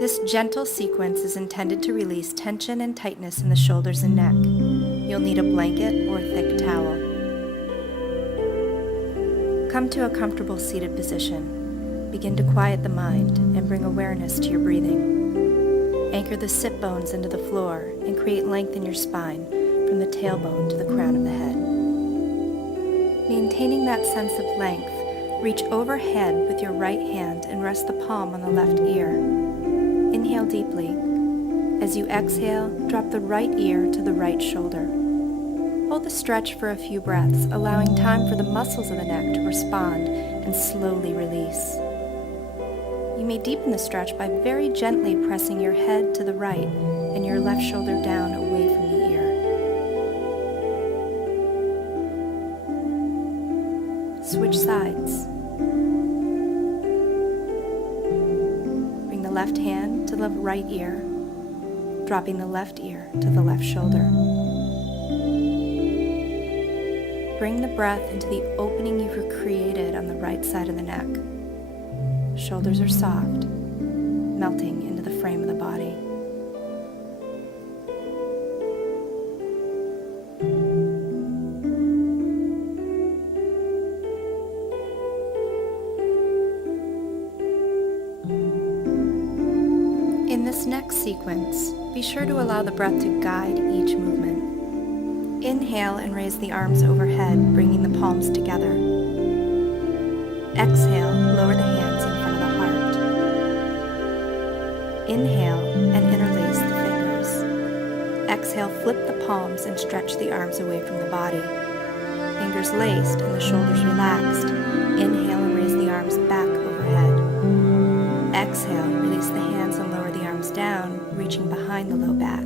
This gentle sequence is intended to release tension and tightness in the shoulders and neck. You'll need a blanket or thick towel. Come to a comfortable seated position. Begin to quiet the mind and bring awareness to your breathing. Anchor the sit bones into the floor and create length in your spine from the tailbone to the crown of the head. Maintaining that sense of length, reach overhead with your right hand and rest the palm on the left ear. Inhale deeply. As you exhale, drop the right ear to the right shoulder. Hold the stretch for a few breaths, allowing time for the muscles of the neck to respond and slowly release. You may deepen the stretch by very gently pressing your head to the right and your left shoulder down away from the ear. Switch sides. Bring the left hand to the right ear, dropping the left ear to the left shoulder. Bring the breath into the opening you've created on the right side of the neck. Shoulders are soft, melting into the frame of the body. In this next sequence, be sure to allow the breath to guide each movement. Inhale and raise the arms overhead, bringing the palms together. Exhale, lower the hands in front of the heart. Inhale and interlace the fingers. Exhale, flip the palms and stretch the arms away from the body. Fingers laced and the shoulders relaxed. Inhale and raise the arms back overhead. Exhale, release the hands and lower the arms down, reaching behind the low back.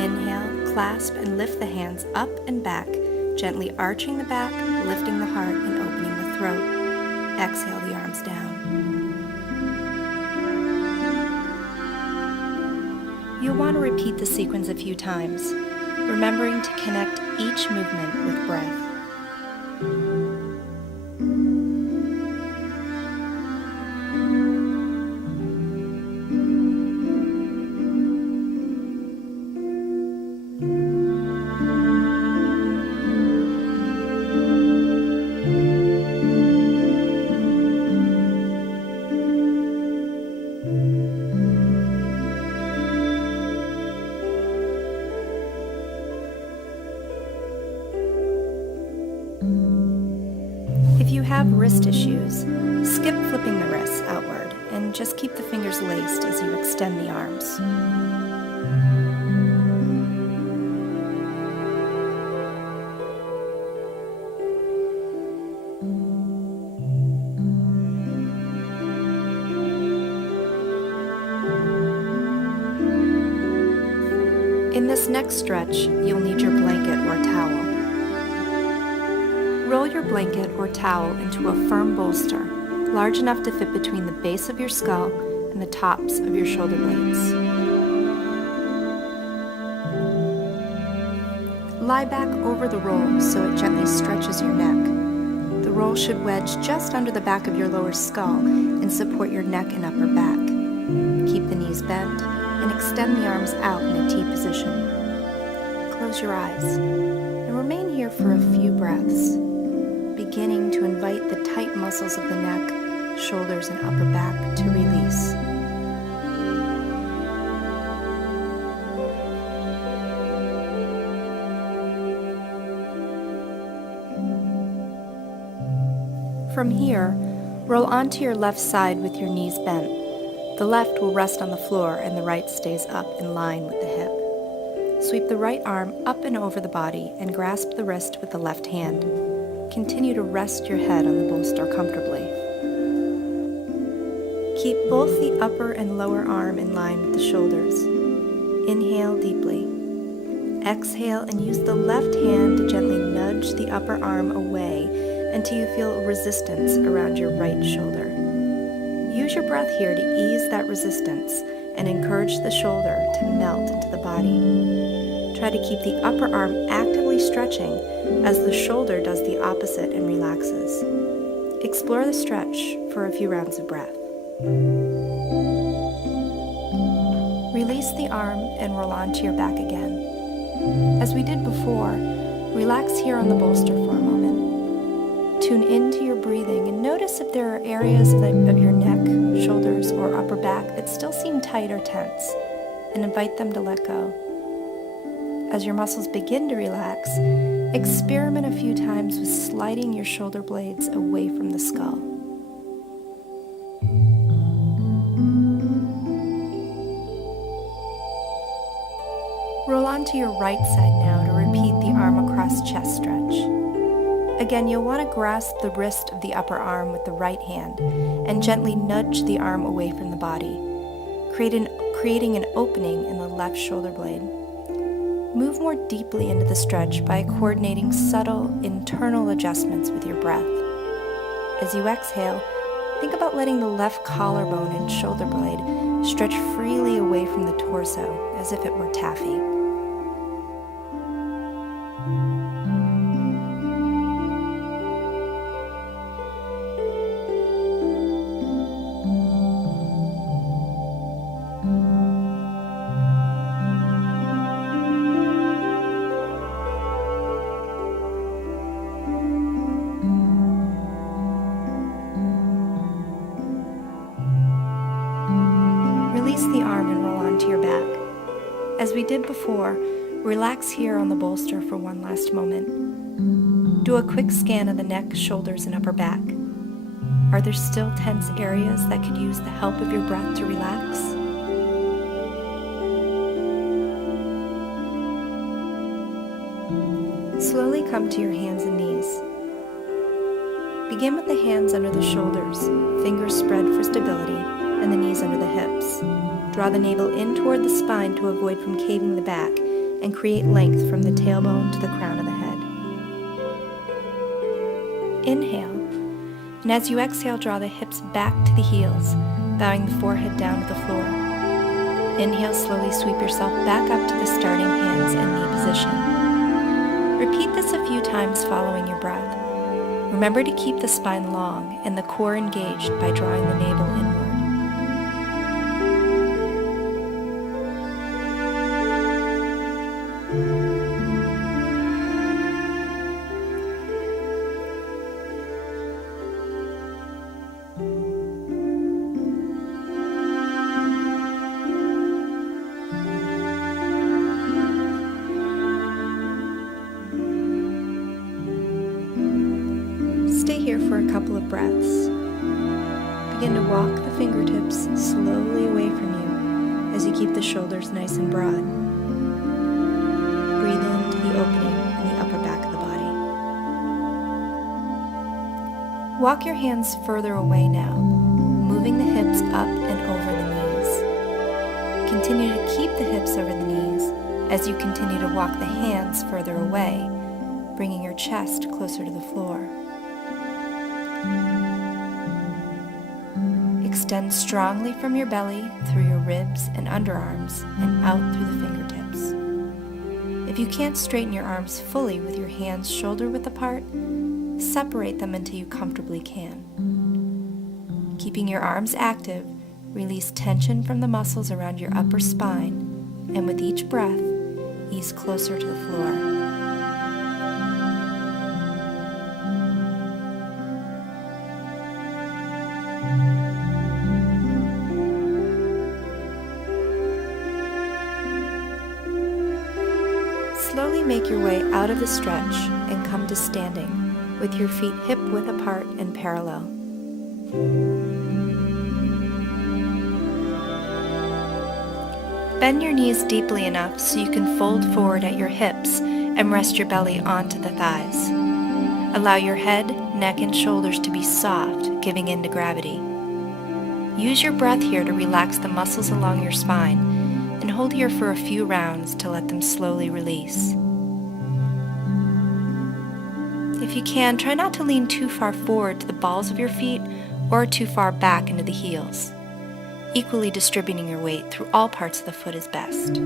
Inhale, clasp and lift the hands up and back, gently arching the back, lifting the heart and opening the throat. Exhale the arms down. You'll want to repeat the sequence a few times, remembering to connect each movement with breath. If you have wrist issues, skip flipping the wrists outward and just keep the fingers laced as you extend the arms. In this next stretch, you'll need your blanket or towel. Roll your blanket or towel into a firm bolster, large enough to fit between the base of your skull and the tops of your shoulder blades. Lie back over the roll so it gently stretches your neck. The roll should wedge just under the back of your lower skull and support your neck and upper back. Keep the knees bent and extend the arms out in a T position. Close your eyes and remain here for a few breaths, beginning to invite the tight muscles of the neck, shoulders, and upper back to release. From here, roll onto your left side with your knees bent. The left will rest on the floor and the right stays up in line with the hip. Sweep the right arm up and over the body and grasp the wrist with the left hand. Continue to rest your head on the bolster comfortably. Keep both the upper and lower arm in line with the shoulders. Inhale deeply. Exhale and use the left hand to gently nudge the upper arm away until you feel resistance around your right shoulder. Use your breath here to ease that resistance and encourage the shoulder to melt into the body. Try to keep the upper arm actively stretching as the shoulder does the opposite and relaxes. Explore the stretch for a few rounds of breath. Release the arm and roll onto your back again. As we did before, relax here on the bolster for a moment. Tune into your breathing and notice if there are areas of your neck, shoulders, or upper back that still seem tight or tense, and invite them to let go. As your muscles begin to relax, experiment a few times with sliding your shoulder blades away from the skull. Roll onto your right side now to repeat the arm across chest stretch. Again, you'll want to grasp the wrist of the upper arm with the right hand and gently nudge the arm away from the body, creating an opening in the left shoulder blade. Move more deeply into the stretch by coordinating subtle internal adjustments with your breath. As you exhale, think about letting the left collarbone and shoulder blade stretch freely away from the torso as if it were taffy. Release the arm and roll onto your back. As we did before, relax here on the bolster for one last moment. Do a quick scan of the neck, shoulders, and upper back. Are there still tense areas that could use the help of your breath to relax? Slowly come to your hands and knees. Begin with the hands under the shoulders, fingers spread for stability, and the knees under the hips. Draw the navel in toward the spine to avoid from caving the back and create length from the tailbone to the crown of the head. Inhale, and as you exhale, draw the hips back to the heels, bowing the forehead down to the floor. Inhale, slowly sweep yourself back up to the starting hands and knee position. Repeat this a few times following your breath. Remember to keep the spine long and the core engaged by drawing the navel inward. Stay here for a couple of breaths. Begin to walk the fingertips slowly away from you as you keep the shoulders nice and broad. Breathe into the opening in the upper back of the body. Walk your hands further away now, moving the hips up and over the knees. Continue to keep the hips over the knees as you continue to walk the hands further away, bringing your chest closer to the floor. Extend strongly from your belly through your ribs and underarms and out through the fingertips. If you can't straighten your arms fully with your hands shoulder width apart, separate them until you comfortably can. Keeping your arms active, release tension from the muscles around your upper spine, and with each breath, ease closer to the floor. Slowly make your way out of the stretch and come to standing with your feet hip width apart and parallel. Bend your knees deeply enough so you can fold forward at your hips and rest your belly onto the thighs. Allow your head, neck, and shoulders to be soft, giving in to gravity. Use your breath here to relax the muscles along your spine and hold here for a few rounds to let them slowly release. If you can, try not to lean too far forward to the balls of your feet or too far back into the heels. Equally distributing your weight through all parts of the foot is best.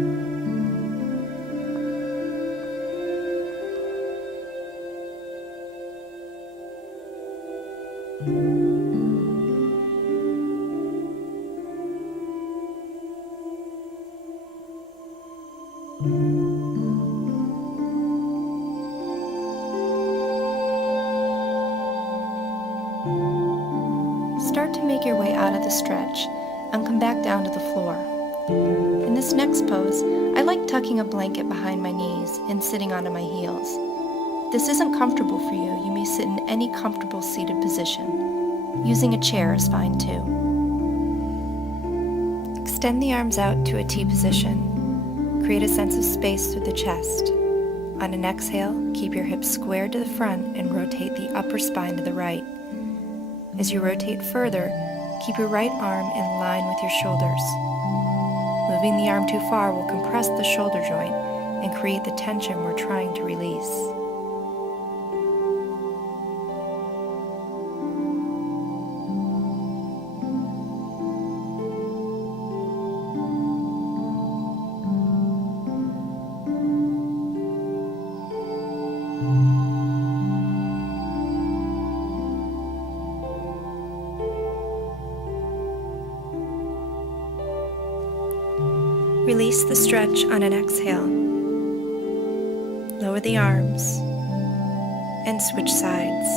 start to make your way out of the stretch and come back down to the floor. In this next pose, I like tucking a blanket behind my knees and sitting onto my heels. If this isn't comfortable for you, you may sit in any comfortable seated position. Using a chair is fine too. Extend the arms out to a T position. Create a sense of space through the chest. On an exhale, keep your hips squared to the front and rotate the upper spine to the right. As you rotate further, keep your right arm in line with your shoulders. Moving the arm too far will compress the shoulder joint and create the tension we're trying to release. Release the stretch on an exhale. Lower the arms and switch sides.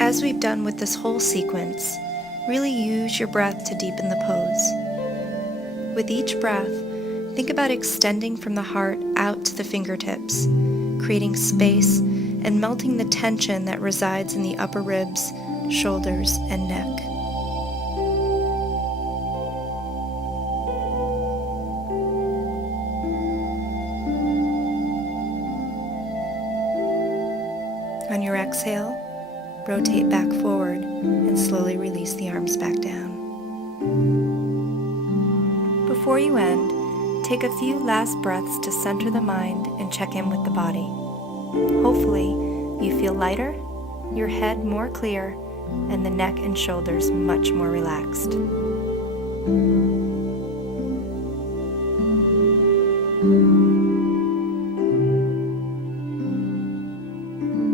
As we've done with this whole sequence, really use your breath to deepen the pose. With each breath, think about extending from the heart out to the fingertips, creating space and melting the tension that resides in the upper ribs, shoulders, and neck. On your exhale, rotate back forward and slowly release the arms back down. Before you end, take a few last breaths to center the mind and check in with the body. Hopefully, you feel lighter, your head more clear, and the neck and shoulders much more relaxed.